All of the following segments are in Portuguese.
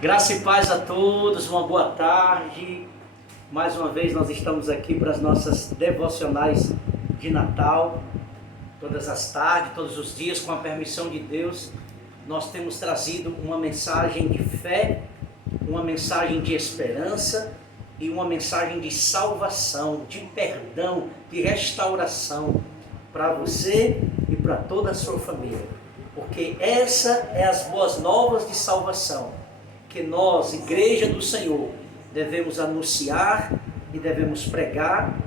Graça e paz a todos, uma boa tarde. Mais uma vez nós estamos aqui para as nossas devocionais de Natal. Todas as tardes, todos os dias, com a permissão de Deus, nós temos trazido uma mensagem de fé, uma mensagem de esperança e uma mensagem de salvação, de perdão, de restauração para você e para toda a sua família. Porque essa é as boas novas de salvação que nós, Igreja do Senhor, devemos anunciar e devemos pregar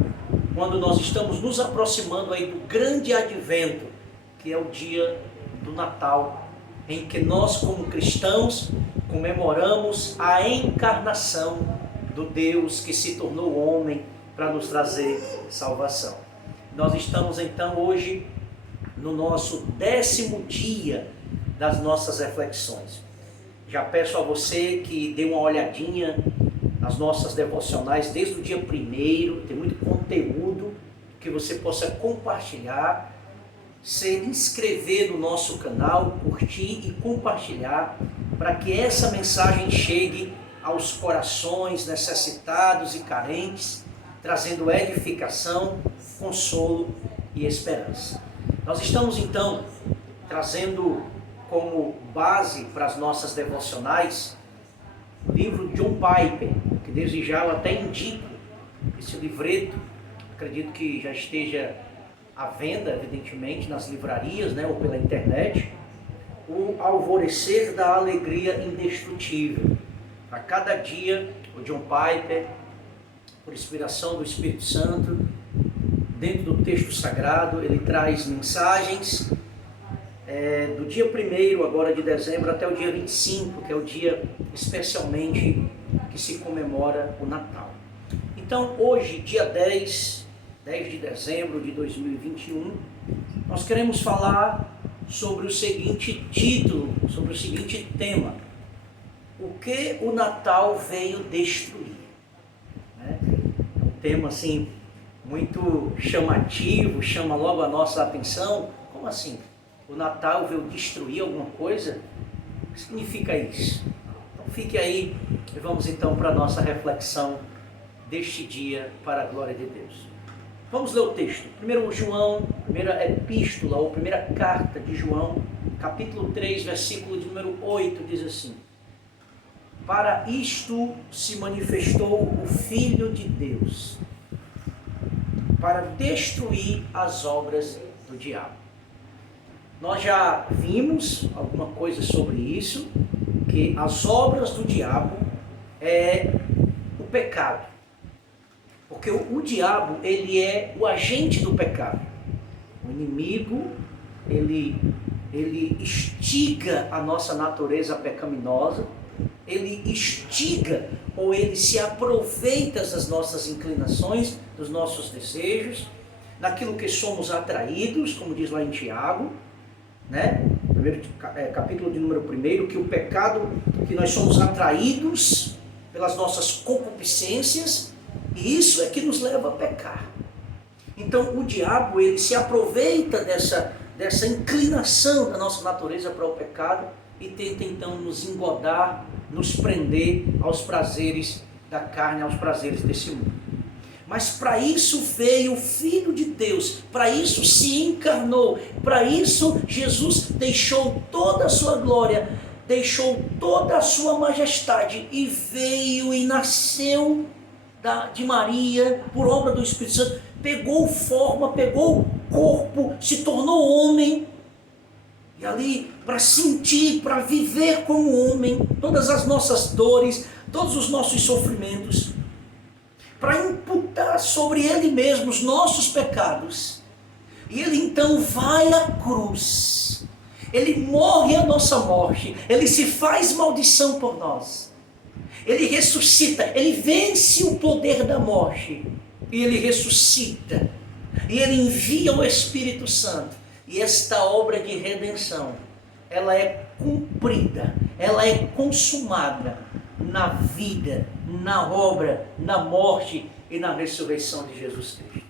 quando nós estamos nos aproximando aí do grande advento, que é o dia do Natal, em que nós, como cristãos, comemoramos a encarnação do Deus que se tornou homem para nos trazer salvação. Nós estamos então hoje no nosso 10º dia das nossas reflexões. Já peço a você que dê uma olhadinha nas nossas devocionais desde o dia 1º, tem muito conteúdo que você possa compartilhar, se inscrever no nosso canal, curtir e compartilhar, para que essa mensagem chegue aos corações necessitados e carentes, trazendo edificação, consolo e esperança. Nós estamos então trazendo como base para as nossas devocionais o livro de John Piper, que desde já eu até indico esse livreto. Acredito que já esteja à venda, evidentemente, nas livrarias, ou pela internet. O Alvorecer da Alegria Indestrutível. A cada dia, o John Piper, por inspiração do Espírito Santo, dentro do texto sagrado, ele traz mensagens do dia 1º agora de dezembro até o dia 25, que é o dia especialmente que se comemora o Natal. Então hoje, dia 10 de dezembro de 2021, nós queremos falar sobre o seguinte título, sobre o seguinte tema: o que o Natal veio destruir. É um tema assim muito chamativo, chama logo a nossa atenção. Como assim? O Natal veio destruir alguma coisa? O que significa isso? Então fique aí e vamos então para a nossa reflexão deste dia para a glória de Deus. Vamos ler o texto. 1 João, primeira epístola ou primeira carta de João, capítulo 3, versículo de número 8, diz assim: para isto se manifestou o Filho de Deus, para destruir as obras do diabo. Nós já vimos alguma coisa sobre isso, que as obras do diabo é o pecado. Porque o diabo, ele é o agente do pecado. O inimigo, ele instiga a nossa natureza pecaminosa, ele instiga ou ele se aproveita das nossas inclinações, dos nossos desejos, naquilo que somos atraídos, como diz lá em Tiago, capítulo de número 1, que o pecado, que nós somos atraídos pelas nossas concupiscências, e isso é que nos leva a pecar. Então o diabo, ele se aproveita dessa inclinação da nossa natureza para o pecado e tenta então nos engodar, nos prender aos prazeres da carne, aos prazeres desse mundo. Mas para isso veio o Filho de Deus, para isso se encarnou, para isso Jesus deixou toda a sua glória, deixou toda a sua majestade e veio e nasceu de Maria, por obra do Espírito Santo, pegou forma, pegou corpo, se tornou homem, e ali para sentir, para viver como homem, todas as nossas dores, todos os nossos sofrimentos, para imputar sobre ele mesmo os nossos pecados. E ele então vai à cruz, ele morre a nossa morte, ele se faz maldição por nós, ele ressuscita, ele vence o poder da morte, e ele ressuscita, e ele envia o Espírito Santo, e esta obra de redenção, ela é cumprida, ela é consumada na vida, na obra, na morte e na ressurreição de Jesus Cristo.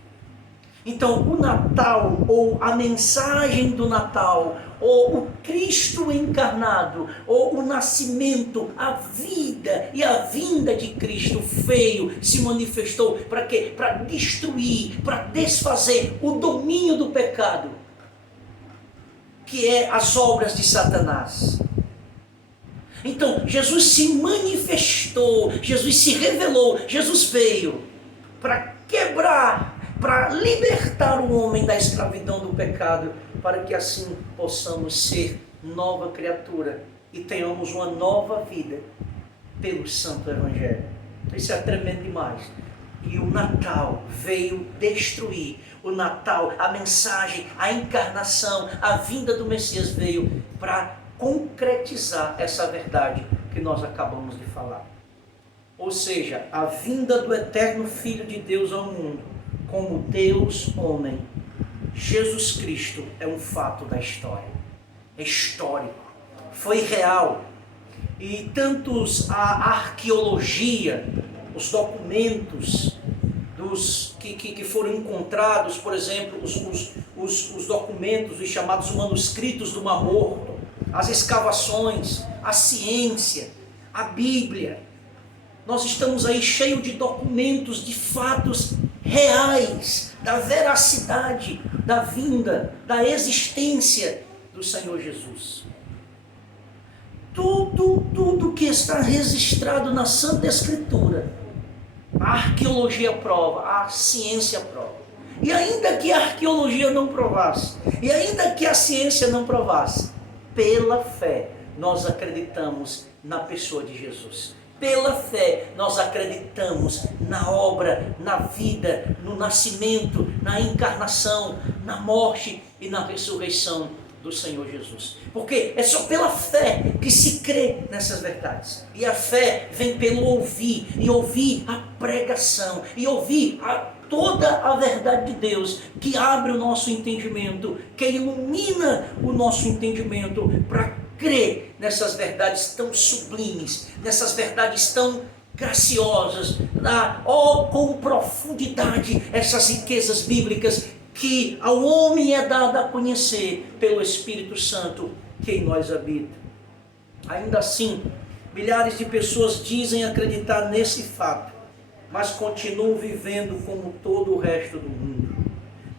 Então, o Natal, ou a mensagem do Natal, ou o Cristo encarnado, ou o nascimento, a vida e a vinda de Cristo veio, se manifestou para quê? Para destruir, para desfazer o domínio do pecado, que é as obras de Satanás. Então, Jesus se manifestou, Jesus se revelou, Jesus veio para quebrar, para libertar o homem da escravidão do pecado, para que assim possamos ser nova criatura e tenhamos uma nova vida pelo Santo Evangelho. Isso é tremendo demais. E o Natal veio destruir. O Natal, a mensagem, a encarnação, a vinda do Messias veio para concretizar essa verdade que nós acabamos de falar. Ou seja, a vinda do eterno Filho de Deus ao mundo, como Deus homem, Jesus Cristo, é um fato da história. É histórico, foi real. E tantos a arqueologia, os documentos que foram encontrados, por exemplo, os documentos, os chamados manuscritos do Mar Morto, as escavações, a ciência, a Bíblia. Nós estamos aí cheios de documentos, de fatos reais, da veracidade, da vinda, da existência do Senhor Jesus. Tudo que está registrado na Santa Escritura, a arqueologia prova, a ciência prova. E ainda que a arqueologia não provasse, e ainda que a ciência não provasse, pela fé nós acreditamos na pessoa de Jesus. Pela fé nós acreditamos na obra, na vida, no nascimento, na encarnação, na morte e na ressurreição do Senhor Jesus. Porque é só pela fé que se crê nessas verdades. E a fé vem pelo ouvir, e ouvir a pregação, e ouvir toda a verdade de Deus, que abre o nosso entendimento, que ilumina o nosso entendimento para crer nessas verdades tão sublimes, nessas verdades tão graciosas, com profundidade, essas riquezas bíblicas que ao homem é dado a conhecer pelo Espírito Santo que em nós habita. Ainda assim, milhares de pessoas dizem acreditar nesse fato, mas continuam vivendo como todo o resto do mundo.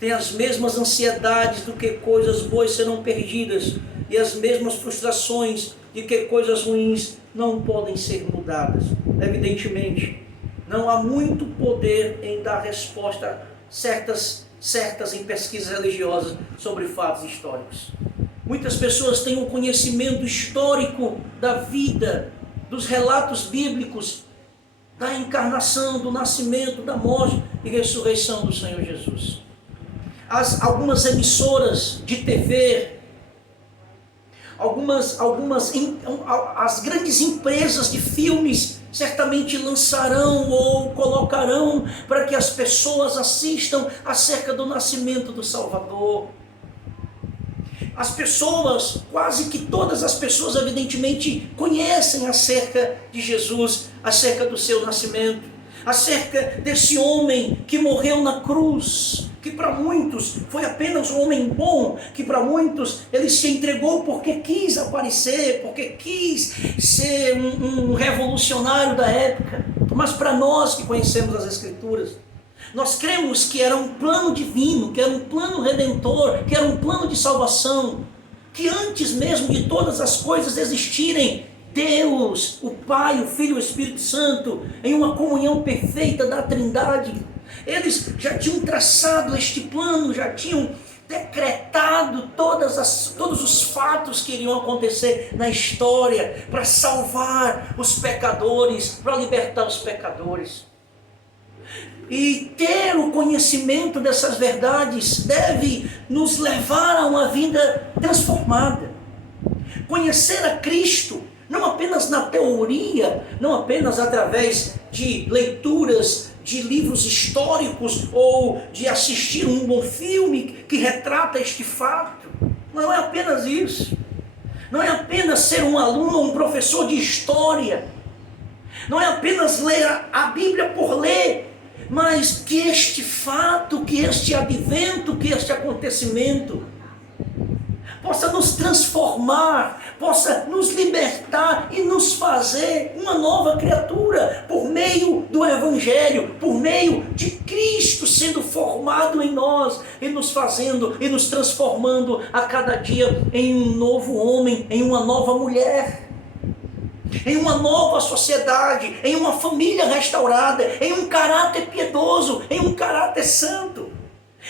Tem as mesmas ansiedades do que coisas boas serão perdidas, e as mesmas frustrações de que coisas ruins não podem ser mudadas. Evidentemente, não há muito poder em dar resposta certas em pesquisas religiosas sobre fatos históricos. Muitas pessoas têm um conhecimento histórico da vida, dos relatos bíblicos, da encarnação, do nascimento, da morte e ressurreição do Senhor Jesus. Algumas emissoras de TV, as grandes empresas de filmes certamente lançarão ou colocarão para que as pessoas assistam acerca do nascimento do Salvador. As pessoas, quase que todas as pessoas, evidentemente, conhecem acerca de Jesus, acerca do seu nascimento, acerca desse homem que morreu na cruz, que para muitos foi apenas um homem bom, que para muitos ele se entregou porque quis aparecer, porque quis ser um revolucionário da época. Mas para nós que conhecemos as Escrituras, nós cremos que era um plano divino, que era um plano redentor, que era um plano de salvação, que antes mesmo de todas as coisas existirem, Deus, o Pai, o Filho e o Espírito Santo, em uma comunhão perfeita da Trindade, eles já tinham traçado este plano, já tinham decretado todos os fatos que iriam acontecer na história para salvar os pecadores, para libertar os pecadores. E ter o conhecimento dessas verdades deve nos levar a uma vida transformada. Conhecer a Cristo, não apenas na teoria, não apenas através de leituras de livros históricos ou de assistir um bom filme que retrata este fato. Não é apenas isso. Não é apenas ser um aluno ou um professor de história. Não é apenas ler a Bíblia por ler, mas que este fato, que este advento, que este acontecimento possa nos transformar, possa nos libertar e nos fazer uma nova criatura por meio do Evangelho, por meio de Cristo sendo formado em nós e nos fazendo e nos transformando a cada dia em um novo homem, em uma nova mulher, em uma nova sociedade, em uma família restaurada, em um caráter piedoso, em um caráter santo.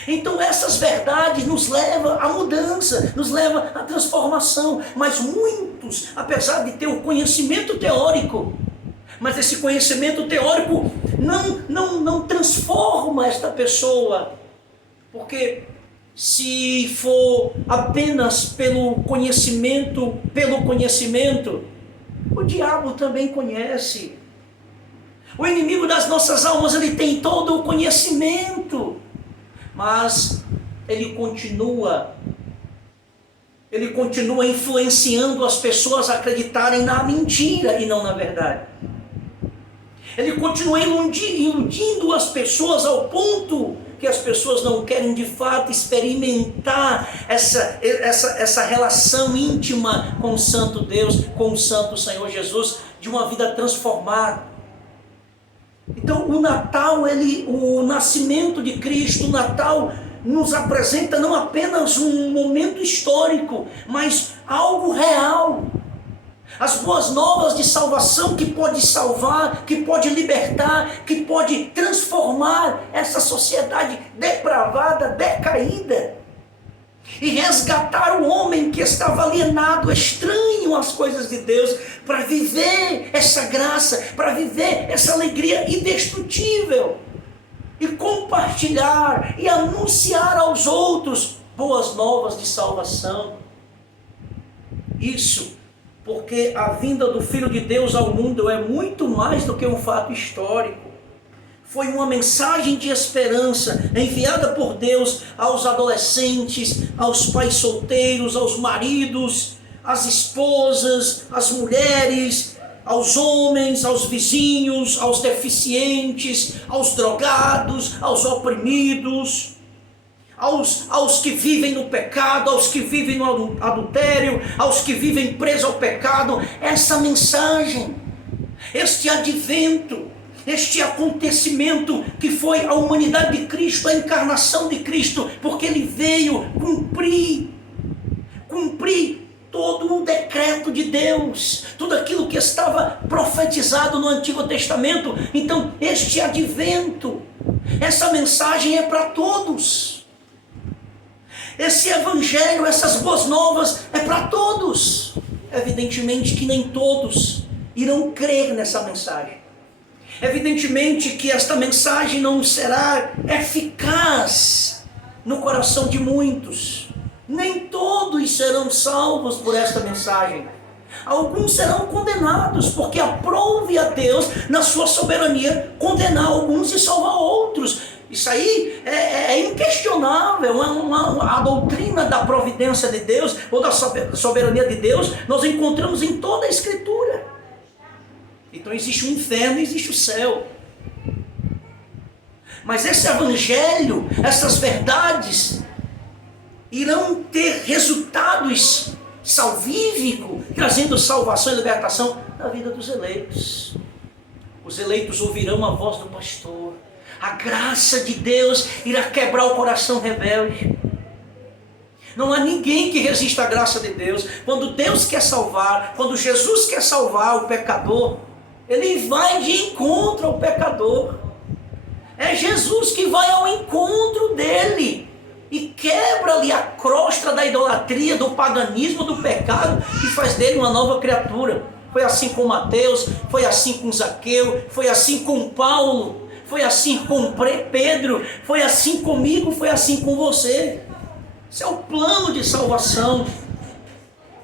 Então essas verdades nos levam à mudança, nos levam à transformação. Mas muitos, apesar de ter o conhecimento teórico, mas esse conhecimento teórico não transforma esta pessoa. Porque se for apenas pelo conhecimento, o diabo também conhece. O inimigo das nossas almas, ele tem todo o conhecimento, mas ele continua influenciando as pessoas a acreditarem na mentira e não na verdade. Ele continua iludindo as pessoas ao ponto que as pessoas não querem de fato experimentar essa relação íntima com o Santo Deus, com o Santo Senhor Jesus, de uma vida transformada. Então o Natal, o nascimento de Cristo, o Natal nos apresenta não apenas um momento histórico, mas algo real. As boas novas de salvação que pode salvar, que pode libertar, que pode transformar essa sociedade depravada, decaída, e resgatar o homem que estava alienado, estranho às coisas de Deus, para viver essa graça, para viver essa alegria indestrutível, e compartilhar e anunciar aos outros boas novas de salvação. Isso porque a vinda do Filho de Deus ao mundo é muito mais do que um fato histórico. Foi uma mensagem de esperança enviada por Deus aos adolescentes, aos pais solteiros, aos maridos, às esposas, às mulheres, aos homens, aos vizinhos, aos deficientes, aos drogados, aos oprimidos, aos que vivem no pecado, aos que vivem no adultério, aos que vivem presos ao pecado. Essa mensagem, este advento, este acontecimento que foi a humanidade de Cristo, a encarnação de Cristo, porque ele veio cumprir todo o decreto de Deus, tudo aquilo que estava profetizado no Antigo Testamento. Então este advento, essa mensagem é para todos. Esse evangelho, essas boas novas é para todos. Evidentemente que nem todos irão crer nessa mensagem. Evidentemente que esta mensagem não será eficaz no coração de muitos. Nem todos serão salvos por esta mensagem. Alguns serão condenados, porque aprove a Deus, na sua soberania, condenar alguns e salvar outros. Isso aí é inquestionável. A doutrina da providência de Deus, ou da soberania de Deus, nós encontramos em toda a Escritura. Então existe o inferno e existe o céu. Mas esse evangelho, essas verdades, irão ter resultados salvíficos, trazendo salvação e libertação na vida dos eleitos. Os eleitos ouvirão a voz do pastor. A graça de Deus irá quebrar o coração rebelde. Não há ninguém que resista à graça de Deus. Quando Deus quer salvar, quando Jesus quer salvar o pecador, ele vai de encontro ao pecador. É Jesus que vai ao encontro dele e quebra ali a crosta da idolatria, do paganismo, do pecado, e faz dele uma nova criatura. Foi assim com Mateus, foi assim com Zaqueu, foi assim com Paulo, foi assim com Pedro, foi assim comigo, foi assim com você. Esse é o plano de salvação.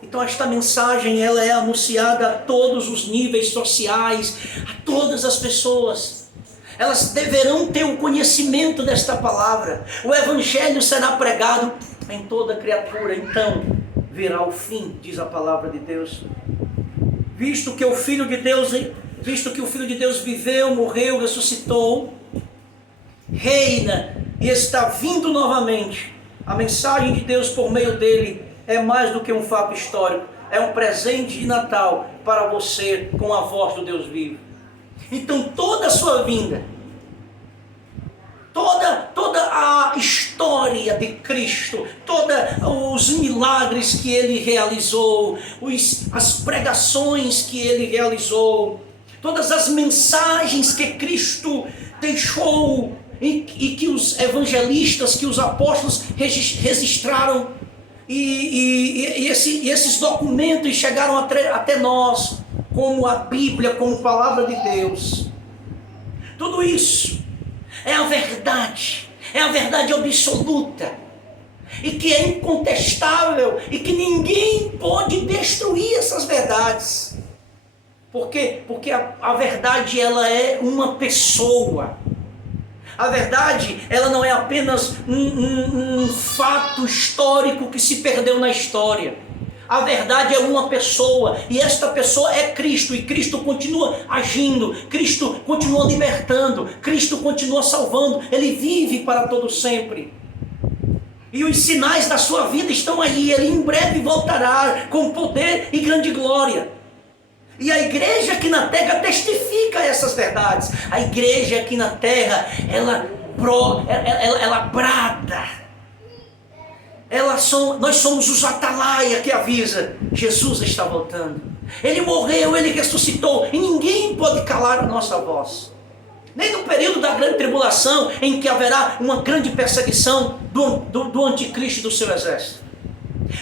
Então esta mensagem, ela é anunciada a todos os níveis sociais, a todas as pessoas. Elas deverão ter o conhecimento desta palavra. O evangelho será pregado em toda criatura. Então virá o fim, diz a palavra de Deus. Visto que o Filho de Deus viveu, morreu, ressuscitou, reina e está vindo novamente. A mensagem de Deus por meio dele é mais do que um fato histórico, é um presente de Natal para você com a voz do Deus vivo. Então toda a sua vinda, toda a história de Cristo, todos os milagres que ele realizou, as pregações que ele realizou, todas as mensagens que Cristo deixou e que os evangelistas, que os apóstolos registraram, e esses documentos chegaram até nós, como a Bíblia, como palavra de Deus. Tudo isso é a verdade absoluta, e que é incontestável, e que ninguém pode destruir essas verdades. Por quê? Porque a verdade, ela é uma pessoa. A verdade, ela não é apenas um fato histórico que se perdeu na história. A verdade é uma pessoa, e esta pessoa é Cristo, e Cristo continua agindo, Cristo continua libertando, Cristo continua salvando, Ele vive para todo sempre. E os sinais da sua vida estão aí, Ele em breve voltará com poder e grande glória. E a igreja aqui na terra testifica essas verdades. A igreja aqui na terra, ela brada. Nós somos os atalaia que avisa: Jesus está voltando. Ele morreu, Ele ressuscitou, e ninguém pode calar a nossa voz. Nem no período da grande tribulação, em que haverá uma grande perseguição do anticristo e do seu exército.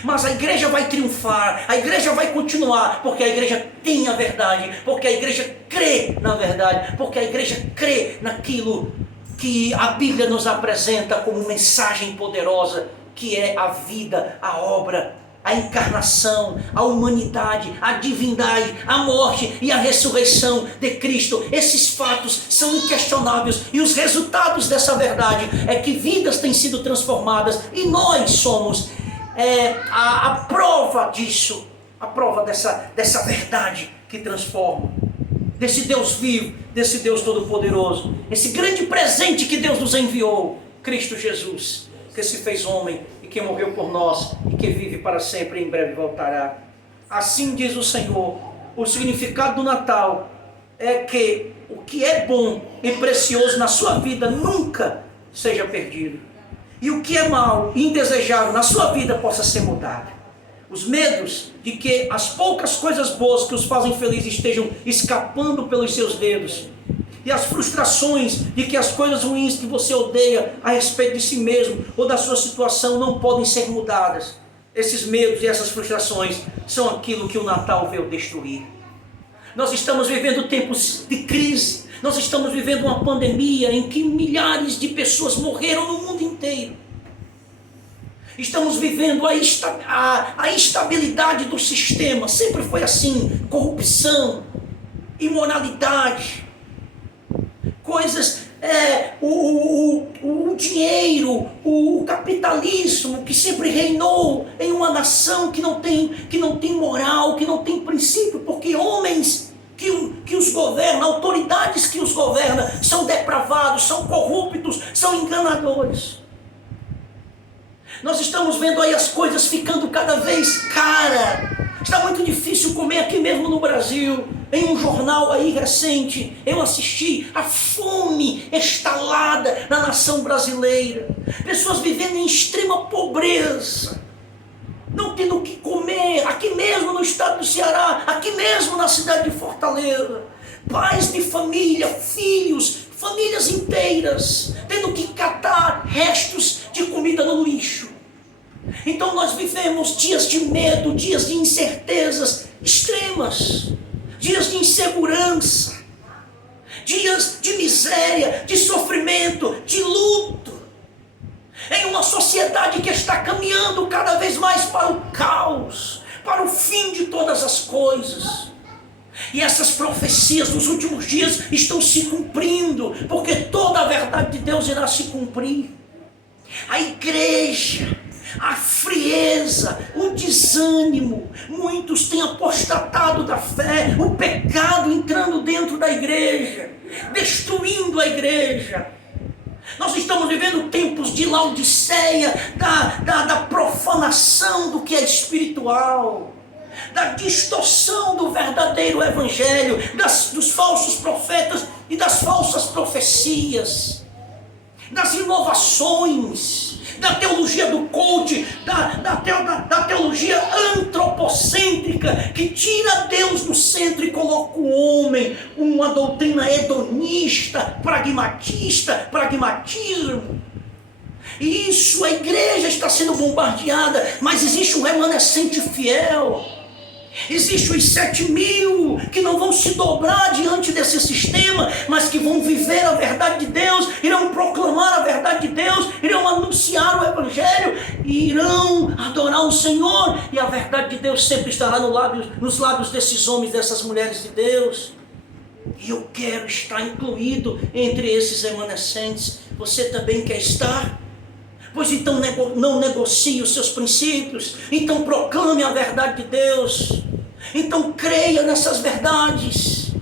Mas a igreja vai triunfar, a igreja vai continuar, porque a igreja tem a verdade, porque a igreja crê na verdade, porque a igreja crê naquilo que a Bíblia nos apresenta como mensagem poderosa, que é a vida, a obra, a encarnação, a humanidade, a divindade, a morte e a ressurreição de Cristo. Esses fatos são inquestionáveis, e os resultados dessa verdade é que vidas têm sido transformadas, e nós somos a prova disso, a prova dessa verdade que transforma, desse Deus vivo, desse Deus todo-poderoso, esse grande presente que Deus nos enviou, Cristo Jesus, que se fez homem e que morreu por nós e que vive para sempre e em breve voltará. Assim diz o Senhor. O significado do Natal é que o que é bom e precioso na sua vida nunca seja perdido, e o que é mal e indesejável na sua vida possa ser mudado. Os medos de que as poucas coisas boas que os fazem felizes estejam escapando pelos seus dedos, e as frustrações de que as coisas ruins que você odeia a respeito de si mesmo ou da sua situação não podem ser mudadas. Esses medos e essas frustrações são aquilo que o Natal veio destruir. Nós estamos vivendo tempos de crise. Nós estamos vivendo uma pandemia em que milhares de pessoas morreram no mundo inteiro. Estamos vivendo a instabilidade do sistema. Sempre foi assim: corrupção, imoralidade, coisas, o dinheiro, o capitalismo que sempre reinou em uma nação que não tem moral, que não tem princípio, porque homens que os governam, autoridades que os governam, são depravados, são corruptos, são enganadores. Nós estamos vendo aí as coisas ficando cada vez cara. Está muito difícil comer aqui mesmo no Brasil. Em um jornal aí recente, eu assisti a fome instalada na nação brasileira. Pessoas vivendo em extrema pobreza, não tendo o que comer, aqui mesmo no estado do Ceará, aqui mesmo na cidade de Fortaleza. Pais de família, filhos, famílias inteiras, tendo que catar restos de comida no lixo. Então nós vivemos dias de medo, dias de incertezas extremas, dias de insegurança, dias de miséria, de sofrimento, de luto, em uma sociedade que está caminhando cada vez mais para o caos, para o fim de todas as coisas. E essas profecias dos últimos dias estão se cumprindo, porque toda a verdade de Deus irá se cumprir. A igreja, a frieza, o desânimo, muitos têm apostatado da fé, o pecado entrando dentro da igreja, destruindo a igreja. Nós estamos vivendo tempos de Laodiceia, da profanação do que é espiritual, da distorção do verdadeiro evangelho, dos falsos profetas e das falsas profecias, das inovações, da teologia do coach, da teologia antropocêntrica, que tira Deus do centro e coloca o homem, uma doutrina hedonista, pragmatismo. E isso, a igreja está sendo bombardeada, mas existe um remanescente fiel. Existem os 7.000 que não vão se dobrar diante desse sistema, mas que vão viver a verdade de Deus, irão proclamar a verdade de Deus, irão anunciar o evangelho e irão adorar o Senhor, e a verdade de Deus sempre estará nos lábios desses homens, dessas mulheres de Deus. E eu quero estar incluído entre esses remanescentes. Você também quer estar? Pois então não negocie os seus princípios, então proclame a verdade de Deus, então creia nessas verdades,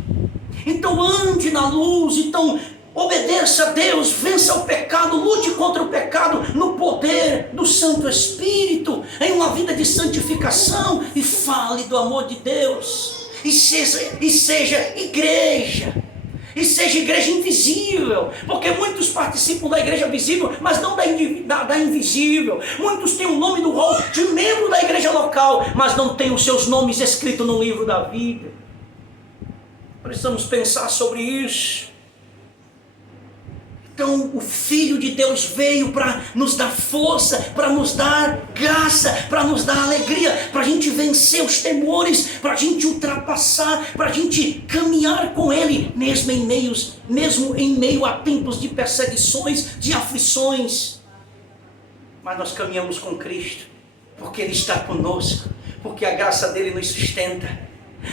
então ande na luz, então obedeça a Deus, vença o pecado, lute contra o pecado no poder do Santo Espírito, em uma vida de santificação, e fale do amor de Deus, e seja igreja. E seja igreja invisível, porque muitos participam da igreja visível, mas não da invisível. Muitos têm o nome do rol de membro da igreja local, mas não têm os seus nomes escritos no livro da vida. Precisamos pensar sobre isso. Então o Filho de Deus veio para nos dar força, para nos dar graça, para nos dar alegria, para a gente vencer os temores, para a gente ultrapassar, para a gente caminhar com Ele, mesmo em meio a tempos de perseguições, de aflições. Mas nós caminhamos com Cristo, porque Ele está conosco, porque a graça dEle nos sustenta,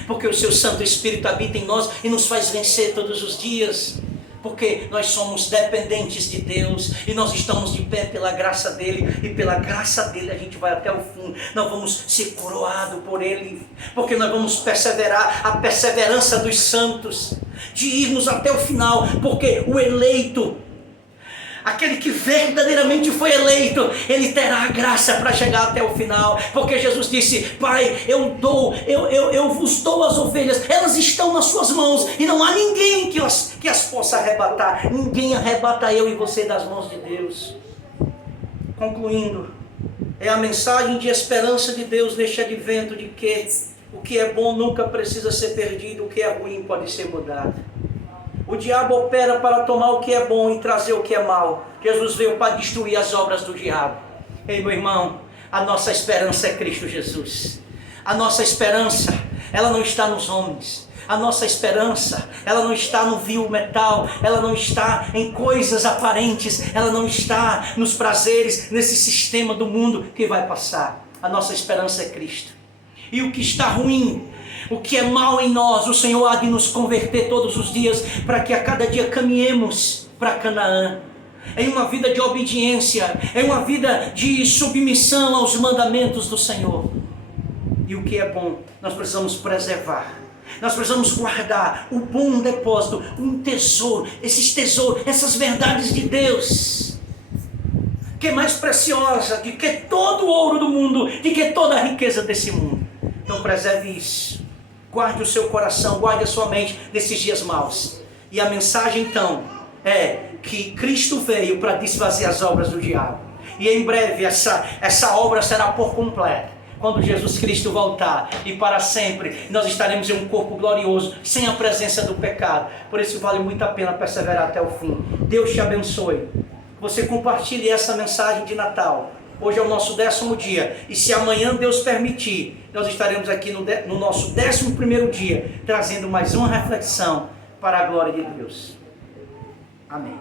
porque o Seu Santo Espírito habita em nós e nos faz vencer todos os dias. Porque nós somos dependentes de Deus e nós estamos de pé pela graça dEle, e pela graça dEle a gente vai até o fim. Nós vamos ser coroados por Ele, porque nós vamos perseverar, a perseverança dos santos, de irmos até o final, porque o eleito, aquele que verdadeiramente foi eleito, ele terá a graça para chegar até o final, porque Jesus disse: Pai, eu vos dou as ovelhas, elas estão nas suas mãos, e não há ninguém que as possa arrebatar. Ninguém arrebata eu e você das mãos de Deus. Concluindo, é a mensagem de esperança de Deus neste advento, de que o que é bom nunca precisa ser perdido, o que é ruim pode ser mudado. O diabo opera para tomar o que é bom e trazer o que é mal. Jesus veio para destruir as obras do diabo. Ei, meu irmão, a nossa esperança é Cristo Jesus. A nossa esperança, ela não está nos homens. A nossa esperança, ela não está no vil metal, ela não está em coisas aparentes, ela não está nos prazeres, nesse sistema do mundo que vai passar. A nossa esperança é Cristo. E o que está ruim, o que é mal em nós, o Senhor há de nos converter todos os dias, para que a cada dia caminhemos para Canaã, em uma vida de obediência, em uma vida de submissão aos mandamentos do Senhor. E o que é bom, nós precisamos preservar, nós precisamos guardar o bom depósito, um tesouro, essas verdades de Deus, que é mais preciosa do que todo o ouro do mundo, de que toda a riqueza desse mundo. Então preserve isso. Guarde o seu coração, guarde a sua mente nesses dias maus. E a mensagem então é que Cristo veio para desfazer as obras do diabo. E em breve essa obra será por completo, quando Jesus Cristo voltar. E para sempre nós estaremos em um corpo glorioso, sem a presença do pecado. Por isso vale muito a pena perseverar até o fim. Deus te abençoe. Você compartilhe essa mensagem de Natal. Hoje é o nosso 10º dia, e se amanhã Deus permitir, nós estaremos aqui no nosso 11º dia, trazendo mais uma reflexão para a glória de Deus. Amém.